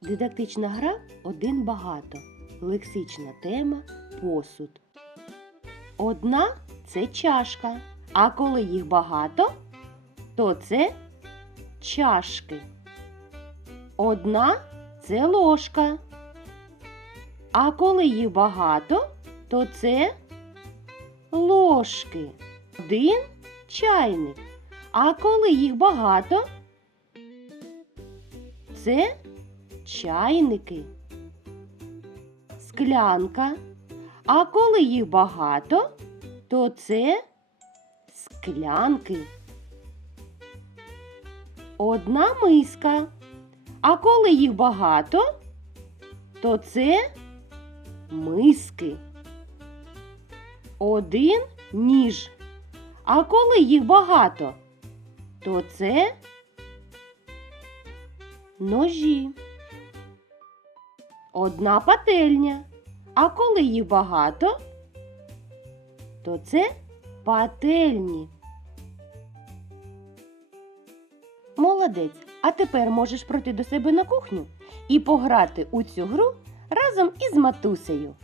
Дидактична гра один багато. Лексична тема посуд. Одна це чашка. А коли їх багато, то це чашки. Одна це ложка. А коли їх багато, то це ложки. Один чайник. А коли їх багато, це чайники. Склянка. А коли їх багато, то це склянки. Одна миска. А коли їх багато, то це миски. Один ніж. А коли їх багато, то це ножі. Одна пательня. А коли їх багато, то це пательні. Молодець. А тепер можеш пройти до себе на кухню і пограти у цю гру разом із матусею.